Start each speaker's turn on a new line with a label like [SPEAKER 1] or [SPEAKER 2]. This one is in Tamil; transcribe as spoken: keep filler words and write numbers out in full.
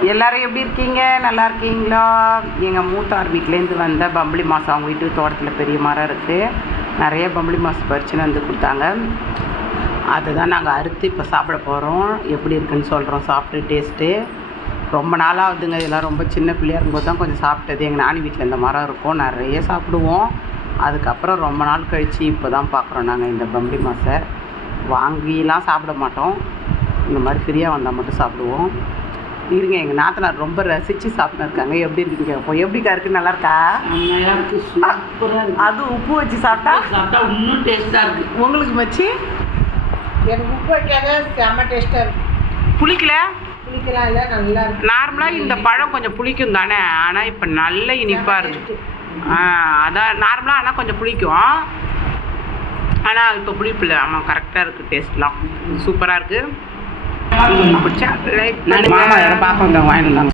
[SPEAKER 1] எல்லோரும் எப்படி இருக்கீங்க? நல்லா இருக்கீங்களா? எங்கள் மூத்தார் வீட்டிலேருந்து வந்த பம்பளி மாதம் அவங்க வீட்டு தோட்டத்தில் பெரிய மரம் இருக்குது. நிறைய பம்பளி மாதம் பறிச்சுன்னு வந்து கொடுத்தாங்க. அதுதான் நாங்கள் அறுத்து இப்போ சாப்பிட போகிறோம். எப்படி இருக்குன்னு சொல்கிறோம் சாப்பிட்டு டேஸ்ட்டு. ரொம்ப நாளாக ஆகுதுங்க. இதெல்லாம் ரொம்ப சின்ன பிள்ளையாக இருக்கும்போது தான் கொஞ்சம் சாப்பிட்டது. எங்கள் நானி வீட்டில் இந்த மரம் இருக்கும், நிறைய சாப்பிடுவோம். அதுக்கப்புறம் ரொம்ப நாள் கழித்து இப்போ தான் பார்க்குறோம் நாங்கள் இந்த பம்பளி மாசை. வாங்கிலாம் சாப்பிட மாட்டோம், இந்த மாதிரி ஃப்ரீயாக வந்தால் மட்டும் சாப்பிடுவோம். இருங்க, எங்கள் நாத்தனார் ரொம்ப ரசித்து சாப்பிட்டு இருக்காங்க. எப்படி இருக்கீங்க? இப்போ எப்படிக்கா இருக்குது? நல்லா இருக்கா?
[SPEAKER 2] நல்லா இருக்குது, சூப்பராக இருக்குது.
[SPEAKER 1] அது உப்பு வச்சு சாப்பிட்டா
[SPEAKER 2] சாப்பிட்டா இன்னும் டேஸ்ட்டாக இருக்குது.
[SPEAKER 1] உங்களுக்கு மச்சி
[SPEAKER 3] எனக்கு உப்பு வைக்காத செம்ம டேஸ்ட்டாக இருக்குது.
[SPEAKER 1] புளிக்கல?
[SPEAKER 3] புளிக்கலாம் இல்லை, நல்லா இருக்குது.
[SPEAKER 1] நார்மலாக இந்த பழம் கொஞ்சம் புளிக்கும் தானே, ஆனால் இப்போ நல்ல இனிப்பாக இருக்குது. ஆ, அதான் நார்மலாக ஆனால் கொஞ்சம் புளிக்கும், ஆனால் இப்போ புளிப்பு இல்லை. ஆமாம், கரெக்டாக இருக்குது. டேஸ்ட்லாம் சூப்பராக இருக்குது. பிடிச்சா லைக் மாமா யாரை பார்க்க வந்தாங்க, வாங்கிட்டு வந்தாங்க.